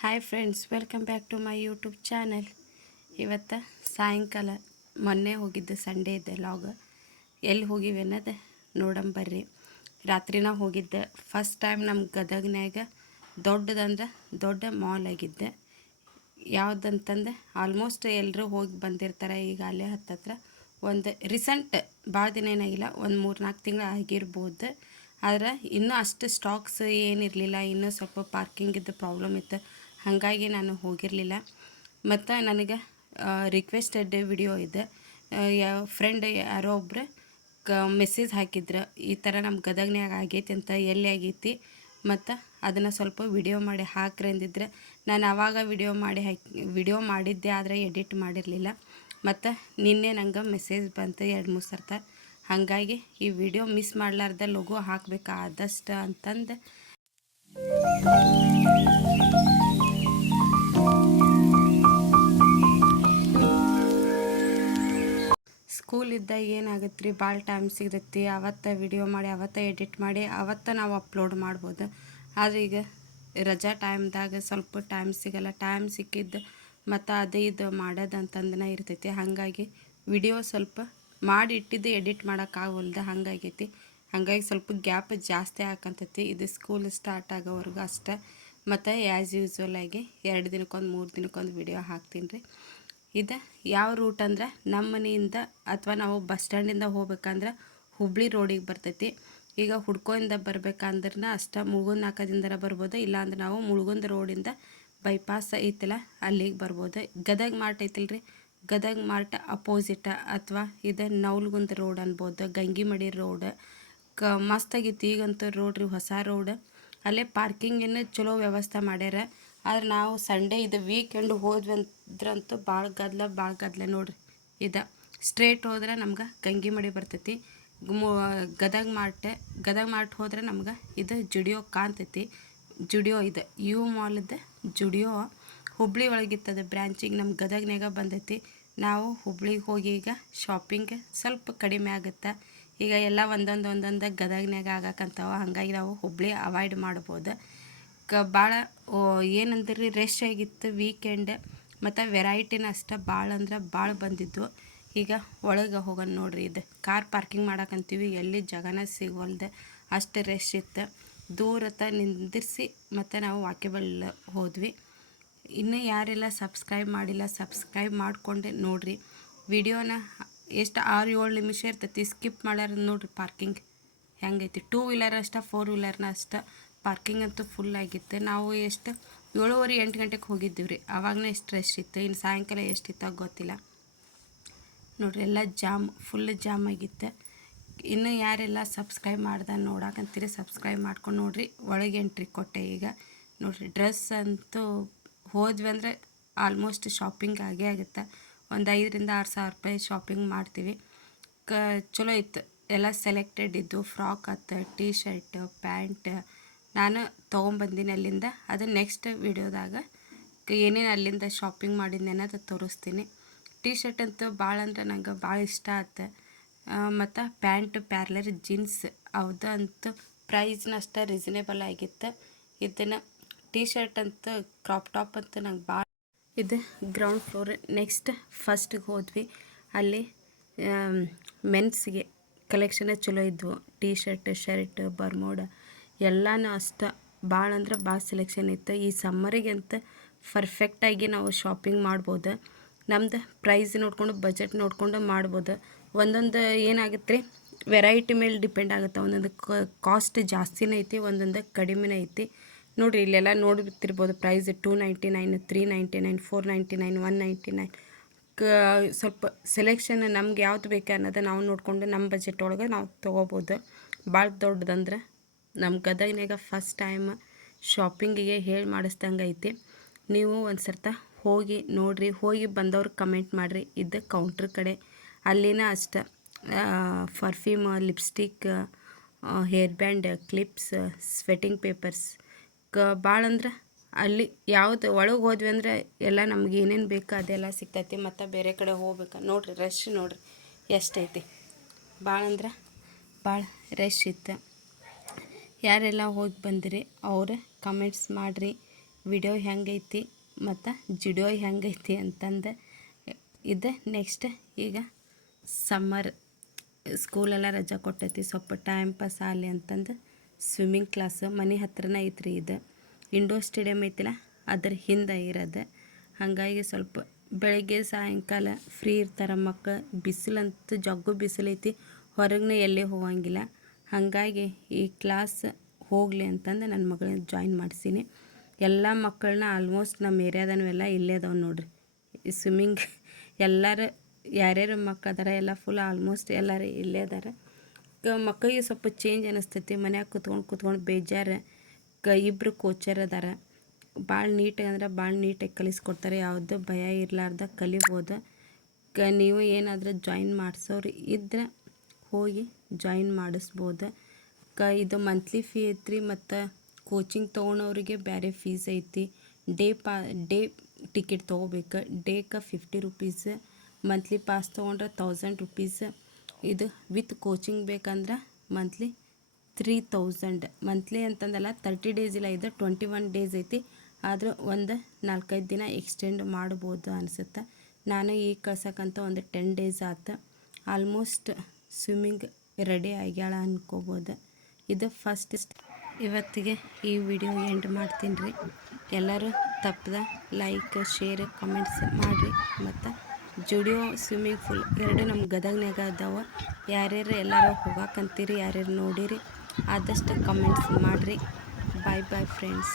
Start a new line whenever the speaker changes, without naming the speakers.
Hi friends welcome back to my YouTube channel ಇವತ್ತು ಸಾಯಂಕಾಲ, ಮೊನ್ನೆ ಹೋಗಿದ್ದು ಸಂಡೇ ಇದೆ ಲಾಗ್ ಎಲ್ಲಿ ಹೋಗಿವೆ ಅನ್ನೋದು ನೋಡಂಬರ್ರಿ ರಾತ್ರಿನ ಹೋಗಿದ್ದೆ. ಫಸ್ಟ್ ಟೈಮ್ ನಮ್ಮ ಗದಗ್ನ್ಯಾಗ ದೊಡ್ಡದಂದ್ರೆ ದೊಡ್ಡ ಮಾಲ್ ಆಗಿದ್ದೆ. ಯಾವುದಂತಂದ್ರೆ ಆಲ್ಮೋಸ್ಟ್ ಎಲ್ಲರೂ ಹೋಗಿ ಬಂದಿರ್ತಾರೆ ಈಗ ಅಲ್ಲೇ ಹತ್ತತ್ರ. ಒಂದು ರೀಸೆಂಟ್ ಭಾಳ ದಿನ ಏನಾಗಿಲ್ಲ, ಒಂದು ಮೂರು ನಾಲ್ಕು ತಿಂಗಳು ಆಗಿರ್ಬೋದು. ಆದ್ರೆ ಇನ್ನೂ ಅಷ್ಟು ಸ್ಟಾಕ್ಸ್ ಏನಿರಲಿಲ್ಲ, ಇನ್ನೂ ಸ್ವಲ್ಪ ಪಾರ್ಕಿಂಗಿದ್ದು ಪ್ರಾಬ್ಲಮ್ ಇತ್ತು. ಹಾಗಾಗಿ ನಾನು ಹೋಗಿರಲಿಲ್ಲ. ಮತ್ತು ನನಗೆ ರಿಕ್ವೆಸ್ಟೆಡ್ ವಿಡಿಯೋ ಇದೆ. ಯಾವ ಫ್ರೆಂಡ್ ಯಾರೋ ಒಬ್ಬರು ಕ ಮೆಸೇಜ್ ಹಾಕಿದ್ರು. ಈ ಥರ ನಮ್ಮ ಗದಗ್ನ್ಯಾಗ ಆಗೈತಿ ಅಂತ ಎಲ್ಲಿ ಆಗೈತಿ, ಮತ್ತು ಅದನ್ನು ಸ್ವಲ್ಪ ವಿಡಿಯೋ ಮಾಡಿ ಹಾಕ್ರಿ ಅಂದಿದ್ರೆ. ನಾನು ಆವಾಗ ವಿಡಿಯೋ ಮಾಡಿ ಹಾಕಿ ವಿಡಿಯೋ ಮಾಡಿದ್ದೆ, ಆದರೆ ಎಡಿಟ್ ಮಾಡಿರಲಿಲ್ಲ. ಮತ್ತು ನಿನ್ನೆ ನಂಗೆ ಮೆಸೇಜ್ ಬಂತು ಎರಡು, ಮೂರು ಸರ್ತ. ಹಾಗಾಗಿ ಈ ವಿಡಿಯೋ ಮಿಸ್ ಮಾಡಲಾರ್ದ ಲಘು ಹಾಕಬೇಕಾದಷ್ಟು ಅಂತಂದು. ಸ್ಕೂಲ್ ಇದ್ದಾಗ ಏನಾಗುತ್ತೆ ರೀ ಭಾಳ ಟೈಮ್ ಸಿಗ್ತೈತಿ. ಅವತ್ತು ವಿಡಿಯೋ ಮಾಡಿ, ಅವತ್ತು ಎಡಿಟ್ ಮಾಡಿ, ಅವತ್ತು ನಾವು ಅಪ್ಲೋಡ್ ಮಾಡ್ಬೋದು. ಆದರೆ ಈಗ ರಜಾ ಟೈಮ್ದಾಗ ಸ್ವಲ್ಪ ಟೈಮ್ ಸಿಗಲ್ಲ. ಟೈಮ್ ಸಿಕ್ಕಿದ್ದು ಮತ್ತು ಅದು ಇದು ಮಾಡೋದಂತಂದನ ಇರ್ತೈತಿ. ಹಾಗಾಗಿ ವಿಡಿಯೋ ಸ್ವಲ್ಪ ಮಾಡಿ ಇಟ್ಟಿದ್ದು ಎಡಿಟ್ ಮಾಡೋಕ್ಕಾಗಲ್ದು ಹಂಗಾಗೈತಿ. ಹಾಗಾಗಿ ಸ್ವಲ್ಪ ಗ್ಯಾಪ್ ಜಾಸ್ತಿ ಹಾಕಂತೈತಿ ಇದು ಸ್ಕೂಲ್ ಸ್ಟಾರ್ಟ್ ಆಗೋವರೆಗೂ ಅಷ್ಟೇ. ಮತ್ತು ಆ್ಯಸ್ ಯೂಸ್ವಲ್ ಆಗಿ ಎರಡು ದಿನಕ್ಕೊಂದು, ಮೂರು ದಿನಕ್ಕೊಂದು ವಿಡಿಯೋ ಹಾಕ್ತೀನಿ ರೀ. ಇದು. ಯಾವ ರೂಟ್ ಅಂದ್ರೆ ನಮ್ಮ ಮನೆಯಿಂದ ಅಥವಾ ನಾವು ಬಸ್ ಸ್ಟ್ಯಾಂಡಿಂದ ಹೋಗ್ಬೇಕಂದ್ರೆ ಹುಬ್ಳಿ ರೋಡಿಗೆ ಬರ್ತೈತಿ. ಈಗ ಹುಡ್ಕೋಯಿಂದ ಬರಬೇಕಂದ್ರೆ ಅಷ್ಟ ಮುಳುಗುಂದ ನಾಲ್ಕದಿಂದರ ಬರ್ಬೋದು. ಇಲ್ಲಾಂದ್ರೆ ನಾವು ಮುಳುಗುಂದ ರೋಡಿಂದ ಬೈಪಾಸ್ ಐತಲ್ಲ, ಅಲ್ಲಿಗೆ ಬರ್ಬೋದು. ಗದಗ ಮಾರ್ಟ್ ಐತಿಲ್ರಿ? ಗದಗ ಮಾರ್ಟ್ ಅಪೋಸಿಟ್ ಅಥವಾ ಇದು ನೌಲ್ಗುಂದ ರೋಡ್ ಅನ್ಬೋದು. ಗಂಗಿಮಡಿ ರೋಡ್ ಕ ಮಸ್ತಾಗಿತ್ತು ಈಗಂತೂ ರೋಡ್ ರೀ, ಹೊಸ ರೋಡ್ ಅಲ್ಲೇ ಪಾರ್ಕಿಂಗಿನ ಚಲೋ ವ್ಯವಸ್ಥೆ ಮಾಡ್ಯಾರ. ಆದ್ರೆ ನಾವು ಸಂಡೇ ಇದು ವೀಕೆಂಡ್ ಹೋದ್ವಿ ಅಂದ್ರಂತೂ ಭಾಳ ಗದ್ಲ ಭಾಳ ಗದ್ಲ ನೋಡ್ರಿ. ಇದು ಸ್ಟ್ರೇಟ್ ಹೋದ್ರೆ ನಮ್ಗೆ ಗಂಗಿಮಡಿ ಬರ್ತೈತಿ. ಮು, ಗದಗ ಮಾರ್ಟ್ ಗದಗ ಮಾರ್ಟ್ ಹೋದ್ರೆ ನಮ್ಗೆ ಇದು ಜುಡಿಯೋ ಕಾಣ್ತೈತಿ. ಜುಡಿಯೋ ಇದು ಯು ಮಾಲ್ದು ಜುಡಿಯೋ ಹುಬ್ಳಿ ಒಳಗಿತ್ತದ ಬ್ರ್ಯಾಂಚಿಗೆ ನಮ್ಮ ಗದಗ್ನಾಗ ಬಂದೈತಿ. ನಾವು ಹುಬ್ಳಿಗೆ ಹೋಗಿ ಈಗ ಶಾಪಿಂಗ್ ಸ್ವಲ್ಪ ಕಡಿಮೆ ಆಗುತ್ತೆ. ಈಗ ಎಲ್ಲ ಒಂದೊಂದು ಒಂದೊಂದು ಗದಗ್ನಾಗ ಆಗಕ್ಕಂತಾವ ಹಾಗಾಗಿ ನಾವು ಹುಬ್ಳಿ ಅವಾಯ್ಡ್ ಮಾಡ್ಬೋದು. ಕ ಭಾಳ ಏನಂದ್ರಿ ರೆಶ್ ಆಗಿತ್ತು ವೀಕೆಂಡ್ ಮತ್ತು ವೆರೈಟಿನ ಅಷ್ಟೇ ಭಾಳ ಅಂದ್ರೆ ಭಾಳ ಬಂದಿದ್ದು. ಈಗ ಒಳಗೆ ಹೋಗೋಣ ನೋಡ್ರಿ ಇದು. ಕಾರ್ ಪಾರ್ಕಿಂಗ್ ಮಾಡಕ್ಕಂತೀವಿ ಎಲ್ಲಿ ಜಗನ ಸಿಗೋಲ್ದೆ ಅಷ್ಟು ರೆಶ್ ಇತ್ತು. ದೂರತ್ತ ನಿಂದಿರಿಸಿ ಮತ್ತು ನಾವು ವಾಕ್ಯಬಲ್ ಹೋದ್ವಿ. ಇನ್ನೂ ಯಾರೆಲ್ಲ ಸಬ್ಸ್ಕ್ರೈಬ್ ಮಾಡಿಲ್ಲ ಸಬ್ಸ್ಕ್ರೈಬ್ ಮಾಡಿಕೊಂಡೆ ನೋಡಿರಿ. ವಿಡಿಯೋನ ಎಷ್ಟು ಆರು ಏಳು ನಿಮಿಷ ಇರ್ತೈತಿ ಸ್ಕಿಪ್ ಮಾಡ್ಯಾರ ನೋಡ್ರಿ ಪಾರ್ಕಿಂಗ್ ಹೆಂಗೈತಿ? ಟೂ ವೀಲರ್ ಅಷ್ಟ ಫೋರ್ ವೀಲರ್ನ ಅಷ್ಟ. ಪಾರ್ಕಿಂಗ್ ಅಂತೂ ಫುಲ್ ಆಗಿತ್ತು. ನಾವು ಎಷ್ಟು ಏಳುವರೆ, ಎಂಟು ಗಂಟೆಗೆ ಹೋಗಿದ್ದೀವಿ ರೀ. ಆವಾಗನೇ ಎಷ್ಟು ರಶ್ ಇತ್ತು, ಇನ್ನು ಸಾಯಂಕಾಲ ಎಷ್ಟಿತ್ತು ಗೊತ್ತಿಲ್ಲ. ನೋಡ್ರಿ, ಎಲ್ಲ ಜಾಮ್ ಫುಲ್ ಜಾಮ್ ಆಗಿತ್ತು. ಇನ್ನು ಯಾರೆಲ್ಲ ಸಬ್ಸ್ಕ್ರೈಬ್ ಮಾಡ್ದೆ ನೋಡಕ್ಕಂತೀರಿ ಸಬ್ಸ್ಕ್ರೈಬ್ ಮಾಡ್ಕೊಂಡು ನೋಡ್ರಿ. ಒಳಗೆ ಎಂಟ್ರಿ ಕೊಟ್ಟೆ ಈಗ. ನೋಡ್ರಿ ಡ್ರೆಸ್ ಅಂತೂ ಹೋದ್ವಿ ಅಂದರೆ ಆಲ್ಮೋಸ್ಟ್ ಶಾಪಿಂಗ್ ಆಗೇ ಆಗುತ್ತೆ. ಒಂದು ಐದರಿಂದ ಆರು ಸಾವಿರ ರೂಪಾಯಿ ಶಾಪಿಂಗ್ ಮಾಡ್ತೀವಿ. ಕ, ಚಲೋ ಇತ್ತು. ಎಲ್ಲ ಸೆಲೆಕ್ಟೆಡ್ ಇದ್ದು ಫ್ರಾಕ್ ಆತು ಟೀ ಶರ್ಟ್ ಪ್ಯಾಂಟ್ ನಾನು ತೊಗೊಂಬಂದಿನಿ ಅಲ್ಲಿಂದ ಅದು ನೆಕ್ಸ್ಟ್ ವಿಡಿಯೋದಾಗ ಏನೇನು ಅಲ್ಲಿಂದ ಶಾಪಿಂಗ್ ಮಾಡಿದ್ನಿ ಅನ್ನೋದು ತೋರಿಸ್ತೀನಿ. ಟೀ ಶರ್ಟ್ ಅಂತೂ ಭಾಳ ಅಂದ್ರೆ ನಂಗೆ ಭಾಳ ಇಷ್ಟ ಆಯ್ತು ಮತ್ತು ಪ್ಯಾಂಟ್ ಪ್ಯಾರ್ಲರ್ ಜೀನ್ಸ್ ಅದು ಅಂತೂ ಪ್ರೈಸ್ನ ಅಷ್ಟೇ ರೀಸನೇಬಲ್ ಆಗಿತ್ತು. ಇದನ್ನು ಟೀ ಶರ್ಟ್ ಅಂತೂ ಕ್ರಾಪ್ ಟಾಪ್ ಅಂತೂ ನಂಗೆ ಭಾಳ ಇದು ಗ್ರೌಂಡ್ ಫ್ಲೋರ್ ನೆಕ್ಸ್ಟ್ ಫಸ್ಟಿಗೆ ಹೋದ್ವಿ. ಅಲ್ಲಿ ಮೆನ್ಸ್ಗೆ ಕಲೆಕ್ಷನೇ ಚಲೋ ಇದ್ವು. T shirt shirt Bermuda. ಎಲ್ಲನೂ ಅಷ್ಟ ಭಾಳ ಅಂದ್ರೆ ಭಾಳ ಸೆಲೆಕ್ಷನ್ ಇತ್ತು. ಈ ಸಮ್ಮರಿಗೆ ಅಂತ ಪರ್ಫೆಕ್ಟಾಗಿ ನಾವು ಶಾಪಿಂಗ್ ಮಾಡ್ಬೋದು. ನಮ್ದು ಪ್ರೈಸ್ ನೋಡಿಕೊಂಡು ಬಜೆಟ್ ನೋಡಿಕೊಂಡು ಮಾಡ್ಬೋದು. ಒಂದೊಂದು ಏನಾಗುತ್ತೆ ರೀ ವೆರೈಟಿ ಮೇಲೆ ಡಿಪೆಂಡ್ ಆಗುತ್ತೆ. ಒಂದೊಂದು ಕಾಸ್ಟ್ ಜಾಸ್ತಿನೇ ಐತಿ, ಒಂದೊಂದು ಕಡಿಮೆನೇ ಐತಿ. ನೋಡಿರಿ, ಇಲ್ಲೆಲ್ಲ ನೋಡ್ತಿರ್ಬೋದು. Price two ninety nine three ninety nine four ninety nine one ninety nine ಕ, ಸ್ವಲ್ಪ ಸೆಲೆಕ್ಷನ್ ನಮ್ಗೆ ಯಾವ್ದು ಬೇಕು ಅನ್ನೋದು ನಾವು ನೋಡಿಕೊಂಡು ನಮ್ಮ ಬಜೆಟ್ ಒಳಗೆ ನಾವು ತೊಗೋಬೋದು. ಭಾಳ ದೊಡ್ಡದಂದ್ರೆ ನಮ್ಮ ಗದಗಿನಾಗ ಫಸ್ಟ್ ಟೈಮ್ ಶಾಪಿಂಗಿಗೆ ಹೇಳಿ ಮಾಡಿಸ್ದಂಗೆ ಐತಿ. ನೀವು ಒಂದು ಸರ್ತ ಹೋಗಿ ನೋಡಿರಿ, ಹೋಗಿ ಬಂದವ್ರು ಕಮೆಂಟ್ ಮಾಡಿರಿ. ಇದು ಕೌಂಟ್ರ್ ಕಡೆ ಅಲ್ಲಿನ ಅಷ್ಟೆ perfume lipstick hair band clips sweating papers ಕ ಭಾಳ ಅಂದ್ರೆ ಅಲ್ಲಿ ಯಾವುದು ಒಳಗೆ ಹೋದ್ವಿ ಅಂದರೆ ಎಲ್ಲ ನಮ್ಗೆ ಏನೇನು ಬೇಕು ಅದೆಲ್ಲ ಸಿಗ್ತೈತಿ. ಮತ್ತು ಬೇರೆ ಕಡೆ ಹೋಗ್ಬೇಕು. ನೋಡಿರಿ ರಶ್ ನೋಡಿರಿ. ಎಷ್ಟೈತಿ ಭಾಳ ಅಂದ್ರೆ ಭಾಳ ರಶ್ ಇತ್ತು. ಯಾರೆಲ್ಲ ಹೋಗಿ ಬಂದಿರಿ, ಅವ್ರು ಕಮೆಂಟ್ಸ್ ಮಾಡಿರಿ. ವಿಡಿಯೋ ಹೆಂಗೈತಿ ಮತ್ತು ಜಿಡಿಯೋ ಹೆಂಗೈತಿ ಅಂತಂದು ಇದು ನೆಕ್ಸ್ಟ್ ಈಗ ಸಮ್ಮರ್ ಸ್ಕೂಲೆಲ್ಲ ರಜೆ ಕೊಟ್ಟೈತಿ. ಸ್ವಲ್ಪ ಟೈಮ್ ಪಾಸ್ ಆಗಲಿ ಅಂತಂದು ಸ್ವಿಮ್ಮಿಂಗ್ ಕ್ಲಾಸ್ ಮನೆ ಹತ್ರನೇ ಐತ್ರಿ ಇದು. ಇಂಡೋರ್ ಸ್ಟೇಡಿಯಮ್ ಐತಿಲ್ಲ, ಅದ್ರ ಹಿಂದೆ ಇರೋದು. ಹಾಗಾಗಿ ಸ್ವಲ್ಪ ಬೆಳಗ್ಗೆ ಸಾಯಂಕಾಲ ಫ್ರೀ ಇರ್ತಾರೆ ಮಕ್ಕಳು ಬಿಸಿಲಂತೂ ಜಗ್ಗು ಬಿಸಿಲೈತಿ, ಹೊರಗನೇ ಎಲ್ಲೇ ಹೋಗಂಗಿಲ್ಲ. ಹಾಗಾಗಿ ಈ ಕ್ಲಾಸ್ ಹೋಗಲಿ ಅಂತಂದು ನನ್ನ ಮಗಳನ್ನ ಜಾಯಿನ್ ಮಾಡಿಸೀನಿ. ಎಲ್ಲ ಮಕ್ಕಳನ್ನ ಆಲ್ಮೋಸ್ಟ್ ನಮ್ಮ ಏರಿಯಾದವೆಲ್ಲ ಇಲ್ಲೇ ಅದಾವೆ ನೋಡ್ರಿ. ಈ ಸ್ವಿಮ್ಮಿಂಗ್ ಎಲ್ಲರೂ, ಯಾರ್ಯಾರು ಮಕ್ಕಳು ಅದಾರ ಎಲ್ಲ ಫುಲ್ ಆಲ್ಮೋಸ್ಟ್ ಎಲ್ಲರೂ ಇಲ್ಲೇ ಅದಾರ. ಮಕ್ಕಳಿಗೆ ಸ್ವಲ್ಪ ಚೇಂಜ್ ಅನಿಸ್ತೈತಿ. ಮನ್ಯಾಗ ಕುತ್ಕೊಂಡು ಕುತ್ಕೊಂಡು ಬೇಜಾರು. ಕ ಇಬ್ಬರು ಕೋಚರ್ ಅದಾರ. ಭಾಳ ನೀಟಾಗಿ ಅಂದ್ರೆ ಭಾಳ ನೀಟಾಗಿ ಕಲಿಸ್ಕೊಡ್ತಾರೆ. ಯಾವುದು ಭಯ ಇರಲಾರ್ದ ಕಲಿಬೋದು. ಕ ನೀವು ಏನಾದರೂ ಜಾಯಿನ್ ಮಾಡಿಸೋರು ಇದ್ರೆ ಹೋಗಿ ಜಾಯಿನ್ ಮಾಡಿಸ್ಬೋದು. ಕ ಇದು ಮಂತ್ಲಿ ಫೀ ಐತ್ರಿ ಮತ್ತು ಕೋಚಿಂಗ್ ತೊಗೊಳೋರಿಗೆ ಬೇರೆ ಫೀಸ್ ಐತಿ. ಡೇ ಪಾ ಡೇ ಟಿಕೆಟ್ ತೊಗೋಬೇಕು. ಡೇಗೆ ಫಿಫ್ಟಿ ರುಪೀಸ್ ಮಂತ್ಲಿ ಪಾಸ್ ತೊಗೊಂಡ್ರೆ ತೌಸಂಡ್ ರುಪೀಸ್ ಇದು ವಿತ್ ಕೋಚಿಂಗ್ ಬೇಕಂದ್ರೆ ಮಂತ್ಲಿ ತ್ರೀ ತೌಸಂಡ್ ಮಂತ್ಲಿ ಅಂತಂದಲ್ಲ ತರ್ಟಿ ಡೇಸ್ ಇಲ್ಲ ಇದು ಟ್ವೆಂಟಿ ಒನ್ ಡೇಸ್ ಐತಿ. ಆದರೂ ಒಂದು ನಾಲ್ಕೈದು ದಿನ ಎಕ್ಸ್ಟೆಂಡ್ ಮಾಡ್ಬೋದು ಅನಿಸುತ್ತೆ. ನಾನು ಈಗ ಕಳ್ಸೋಕ್ಕಂತ ಒಂದು ಟೆನ್ ಡೇಸ್ ಆತು. ಆಲ್ಮೋಸ್ಟ್ ಸ್ವಿಮ್ಮಿಂಗ್ ರೆಡಿ ಆಗ್ಯಾಳ ಅನ್ಕೋಬೋದು. ಇದು ಫಸ್ಟ್ ಇವತ್ತಿಗೆ ಈ ವಿಡಿಯೋ ಎಂಡ್ ಮಾಡ್ತೀನಿ ರೀ ಎಲ್ಲರೂ ತಪ್ಪದ ಲೈಕ್ ಶೇರ್ ಕಮೆಂಟ್ಸ್ ಮಾಡಿರಿ. ಮತ್ತು ಜುಡಿಯೋ ಸ್ವಿಮ್ಮಿಂಗ್ ಫುಲ್ ಎರಡು ನಮ್ಮ ಗದಗ್ನಾಗ ಅದಾವ. ಯಾರ್ಯಾರು ಎಲ್ಲರೂ ಹೋಗಾಕಂತೀರಿ, ಯಾರ್ಯಾರು ನೋಡಿರಿ, ಆದಷ್ಟು ಕಮೆಂಟ್ಸ್ ಮಾಡಿರಿ. ಬಾಯ್ ಬಾಯ್ ಫ್ರೆಂಡ್ಸ್